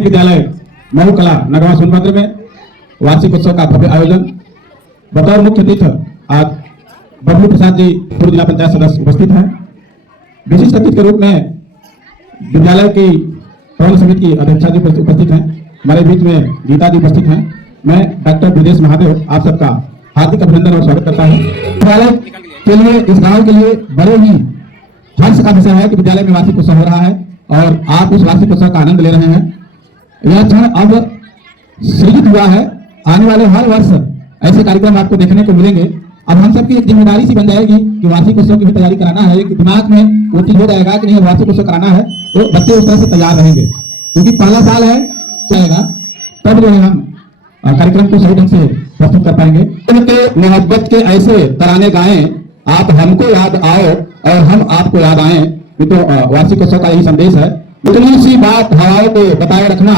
प्राथमिक विद्यालय महू कला नगवा सोनभद्र में वार्षिक उत्सव का भव्य आयोजन। बतौर मुख्य अतिथि आज बबलू प्रसाद जी पूर्व जिला पंचायत सदस्य उपस्थित हैं। विशिष्ट अतिथि के रूप में विद्यालय की प्रबंध समिति की अध्यक्षा जी उपस्थित हैं। हमारे बीच में गीता जी उपस्थित हैं। मैं डॉक्टर विदेश महादेव आप सबका हार्दिक अभिनंदन और स्वागत करता हूँ। विद्यालय के लिए, इस गाँव के लिए बड़े ही हर्ष का विषय है कि विद्यालय में वार्षिक उत्सव हो रहा है और आप उस वार्षिक उत्सव का आनंद ले रहे हैं। यह क्षण अब सृजित हुआ है। आने वाले हर वर्ष ऐसे कार्यक्रम आपको देखने को मिलेंगे। अब हम सबकी एक जिम्मेदारी सी बन जाएगी कि वार्षिक उत्सव की भी तैयारी कराना है। एक दिमाग में वो चीज हो जाएगा कि नहीं वार्षिक उत्सव कराना है, तो बच्चे उस तरह से तैयार रहेंगे, क्योंकि पहला साल है चलेगा, तब जो है हम कार्यक्रम को सही ढंग से प्रस्तुत कर पाएंगे। उनके मोहब्बत के ऐसे तराने गाएं, आप हमको याद आओ और हम आपको याद आए। तो वार्षिक उत्सव का यही संदेश है। इतनी सी बात हवाओं को बताए रखना,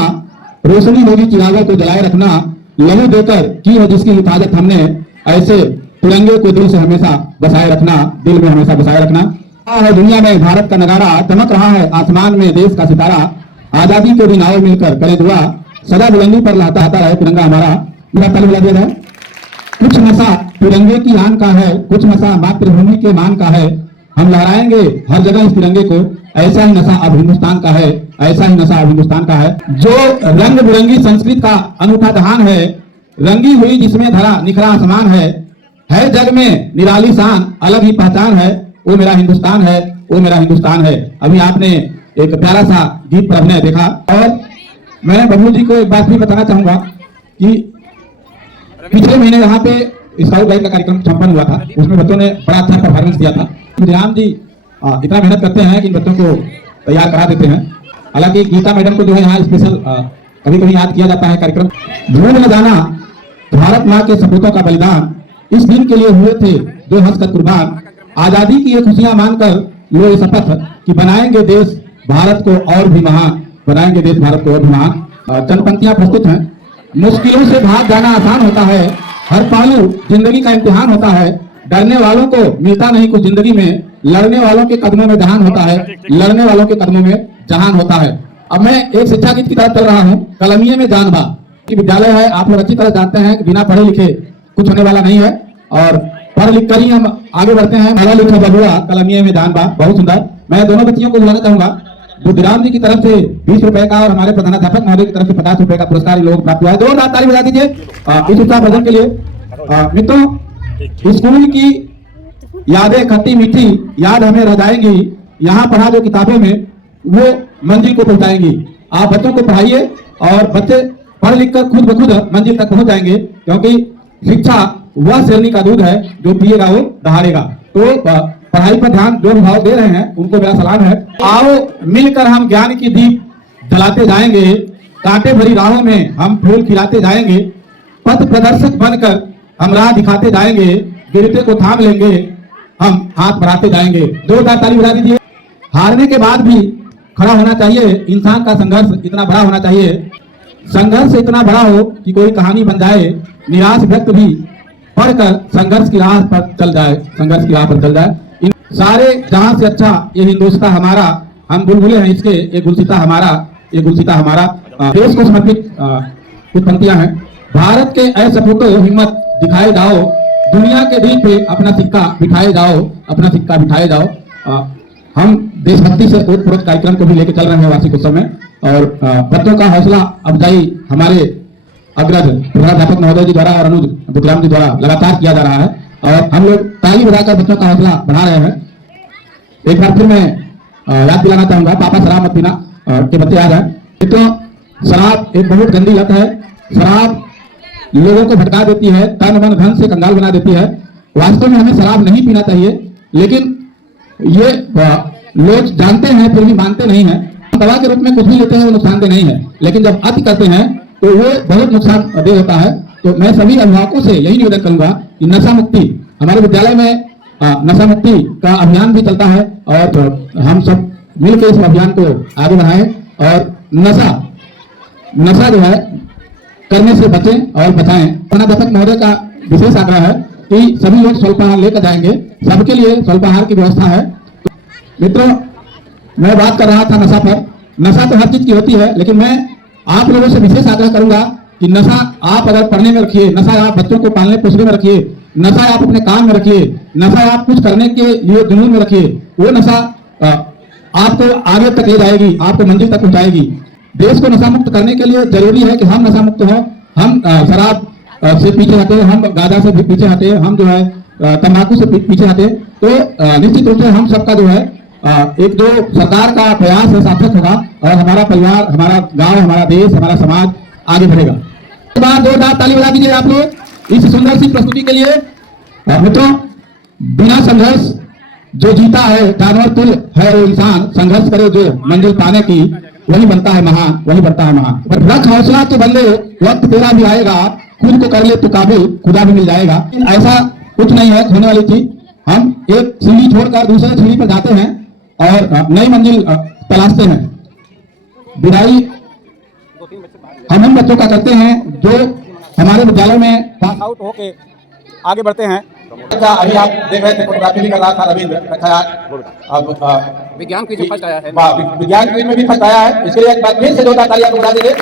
रोशनी होगी चिरागों को जलाए रखना, लहू देकर की है जिसकी हिफाजत हमने, ऐसे तिरंगे को दिल से हमेशा बसाए रखना, दिल में हमेशा बसाए रखना। है दुनिया में भारत का नजारा, चमक रहा है आसमान में देश का सितारा, आजादी के दिन आओ मिलकर करे दुआ, सदा बुलंदी पर लहराता रहे तिरंगा हमारा। मेरा पल मिला दिया है। कुछ नशा तिरंगे की आन का है, कुछ नशा मातृभूमि के मान का है, हम लहराएंगे हर जगह इस तिरंगे को, ऐसा ही नशा अब हिंदुस्तान का है, ऐसा ही नशा अब हिंदुस्तान का है। जो रंग बिरंगी संस्कृत का अनूठा जहान है, रंगी हुई जिसमें धरा निखरा आसमान है जग में निराली शान, अलग ही पहचान है, वो मेरा हिंदुस्तान है, वो मेरा हिंदुस्तान है। अभी आपने एक प्यारा सा गीत पर अभिनय देखा। और मैं बबलू जी को एक बात भी बताना चाहूंगा कि पिछले महीने यहाँ पे स्काउट गाइड का कार्यक्रम संपन्न हुआ था, उसमें बच्चों ने बड़ा अच्छा परफॉर्मेंस दिया था। राम जी इतना मेहनत करते हैं कि इन बच्चों को तैयार करा देते हैं। हालांकि गीता मैडम को जो है यहाँ स्पेशल कभी कभी याद किया जाता है कार्यक्रम। भूल न जाना भारत माँ के सपूतों का बलिदान, इस दिन के लिए हुए थे जो हंसकर कुर्बान, आजादी की ये खुशियां मानकर लो ये शपथ कि बनाएंगे देश भारत को और भी महान, बनाएंगे देश भारत को और भी महान। चंद पंक्तियां प्रस्तुत हैं। मुश्किलों से भाग जाना आसान होता है, हर पहलू जिंदगी का इम्तिहान होता है, डरने वालों को मिलता नहीं कुछ जिंदगी में, लड़ने वालों के कदमों में जहान होता है, लड़ने वालों के कदमों में जहान होता है। अब मैं एक शिक्षा गीत की तरफ चल रहा हूँ, कलमिये में जान बा कि विद्यालय है, आप लोग अच्छी तरह जानते हैं कि बिना पढ़े लिखे कुछ होने वाला नहीं है और पढ़ लिख कर ही हम आगे बढ़ते हैं। पढ़ा लिखा बबुआ कलमिये में जान बा, बहुत सुंदर। मैं दोनों बच्चियों को बुलाना चाहूंगा। बुद्धिराम जी की तरफ से 20 रुपए का और हमारे प्रधानाध्यापक महोदय की तरफ से 50 रुपए का पुरस्कार इन लोगों को प्राप्त हुआ है। जोरदार ताली बजा दीजिए इस उत्साह भजन के लिए। मित्रों, स्कूल की यादें खट्टी मीठी याद हमें रह जाएंगी, यहाँ पढ़ा जो किताबों में वो मंजिल को पहुंचाएंगी। आप बच्चों को पढ़ाइए और बच्चे पढ़ लिख कर खुद ब खुद मंजिल तक पहुंच जाएंगे, क्योंकि शिक्षा वह शेरनी का दूध है जो पिएगा वो दहाड़ेगा। तो पढ़ाई पर ध्यान जो भाव दे रहे हैं उनको मेरा सलाम है। आओ मिलकर हम ज्ञान की दीप जलाते जाएंगे, कांटे भरी राहों में हम फूल खिलाते जाएंगे, पथ प्रदर्शक बनकर हम राह दिखाते जाएंगे, गिरते को थाम लेंगे हम हाथ बढ़ाते जाएंगे। जोरदार ताली बजा दीजिए। हारने के बाद भी खड़ा होना चाहिए। इंसान का संघर्ष इतना बड़ा होना चाहिए, संघर्ष इतना बड़ा हो कि कोई कहानी बन जाए, निराश व्यक्ति भी पढ़कर संघर्ष की राह पर चल जाए, संघर्ष की राह पर चल जाए। इन सारे जहां से अच्छा ये हिंदुस्तान हमारा, हम बुलबुले हैं इसके, ये गुलसिता हमारा, ये गुलसिता हमारा। देश को समर्पित कुछ पंक्तियां हैं। भारत के ऐसे सपूतों हिम्मत दिखाए जाओ, दुनिया के दिल पे अपना सिक्का बिठाए जाओ, अपना सिक्का बिठाए जाओ। हम देशभक्ति से ओतप्रोत कार्यक्रम को भी लेकर चल रहे हैं वार्षिक उत्सव में, और बच्चों का हौसला अफजाई हमारे अग्रज प्रधानाध्यापक महोदय जी द्वारा और अनुज बुद्धराम जी द्वारा लगातार किया जा रहा है, और हम लोग ताली बजाकर बच्चों का हौसला बढ़ा रहे हैं। एक बार फिर मैं याद दिलाना चाहूंगा, पापा शराब मत पीना के बच्चे आ जाए। मित्रों, शराब एक बहुत गंदी लत है। शराब लोगों को भटका देती है, तन मन धन से कंगाल बना देती है। वास्तव में हमें शराब नहीं पीना चाहिए, लेकिन ये लोग जानते हैं फिर भी मानते नहीं है। दवा के रूप में कुछ भी लेते हैं वो नुकसानदेह नहीं है, लेकिन जब अति करते हैं तो वो बहुत नुकसानदेह होता है। तो मैं सभी अभिभावकों से यही निवेदन करूंगा कि नशा मुक्ति, हमारे विद्यालय में नशा मुक्ति का अभियान भी चलता है, और हम सब मिलकर इस अभियान को आगे बढ़ाएं और नशा जो है करने से बचें और बचाएं। प्रधानाध्यापक महोदय का विशेष आग्रह है कि सभी लोग स्वल्पाहार लेकर जाएंगे, सबके लिए स्वल्पाहार की व्यवस्था है। मित्रों, मैं बात कर रहा था नशा पर। नशा तो हर चीज की होती है, लेकिन मैं आप लोगों से विशेष आग्रह करूंगा कि नशा आप अगर पढ़ने में रखिए, नशा आप बच्चों को पालने पोसने में रखिए, नशा आप अपने काम में रखिए, नशा आप कुछ करने के लिए जुनून में रखिए, वो नशा आपको आगे तक ले जाएगी, आपको मंजिल तक पहुंचाएगी। देश को नशा मुक्त करने के लिए जरूरी है कि हम नशा मुक्त हो, हम शराब से पीछे हटे, हम गांजा से भी पीछे हटे, हम जो है तंबाकू से पीछे हटे। तो निश्चित रूप से हम सबका जो है एक जो सरकार का प्रयास है सार्थक होगा और हमारा परिवार, हमारा गांव, हमारा देश, हमारा समाज आगे बढ़ेगा। एक बार जोरदार ताली बजा दीजिए आप लोग इस सुंदर सी प्रस्तुति के लिए। मित्रों, बिना संघर्ष जो जीता है, जानवर तुल है वो इंसान, संघर्ष करे जो मंजिल पाने की, वही बनता है महान, वही बनता है महान। रख हौसला तो बंदे, वक्त तेरा भी आएगा, खुद को कर ले तो काबिल, खुदा भी मिल जाएगा। ऐसा कुछ नहीं है होने वाली चीज। हम एक सीढ़ी छोड़कर दूसरे सीढ़ी पर जाते हैं और नई मंजिल तलाशते हैं। विदाई हम उन बच्चों का करते हैं जो हमारे विद्यालय में पास आउट होके आगे बढ़ते हैं। अभी आप देख रहे थे, फोटोग्राफी भी कर रहा था रविंद्र। अब विज्ञान क्विज में फर्स्ट आया है, विज्ञान क्विज में भी फर्स्ट आया है। इसके लिए एक बार फिर से जोरदार तालियां बजा दीजिए।